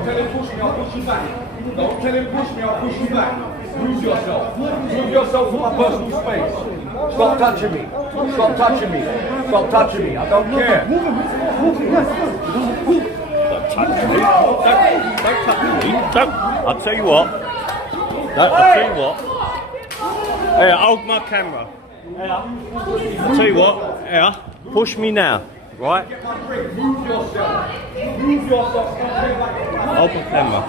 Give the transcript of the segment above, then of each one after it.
Don't tell him push me, I'll push you back. Don't tell him push me, I'll push you back. Move yourself. Move yourself from my personal space. Stop touching me. Stop touching me. Stop touching me. I don't care. Don't touch me. Don't touch me. Don't. I'll tell you what. I'll tell you what. Here, hold my camera. I'll tell you what. Here, push me now. Right? Move yourself. Move yourself. Hold my camera.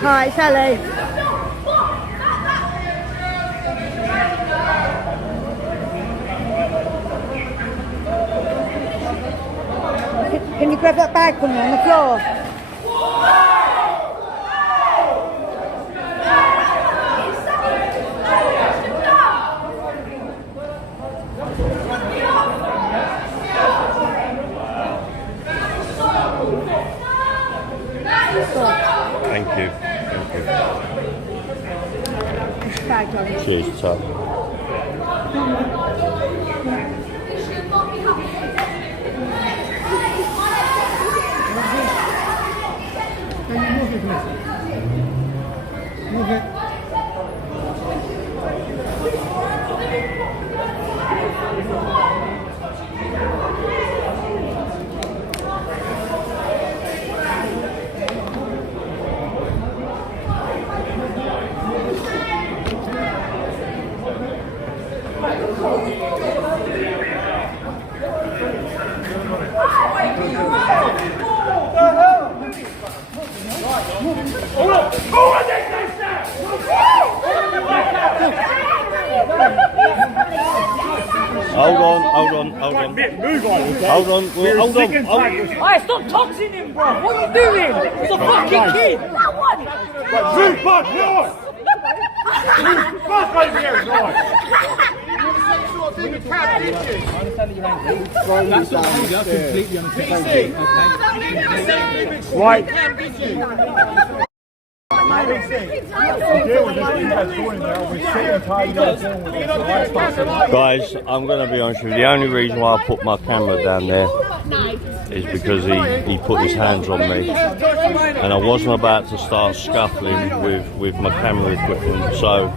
Hi, it's Ellie. Can you grab that bag from me on the floor? Thank you. Bag, darling. Cheers, tough. Move it. Hold on. Hold on. Alright, stop toxing him, bro. What are you doing? He's a fucking kid. That one. Move back, Lord! Move back over here, Lord! Right. Guys, I'm going to be honest with you. The only reason why I put my camera down there is because he put his hands on me, and I wasn't about to start scuffling with my camera equipment. So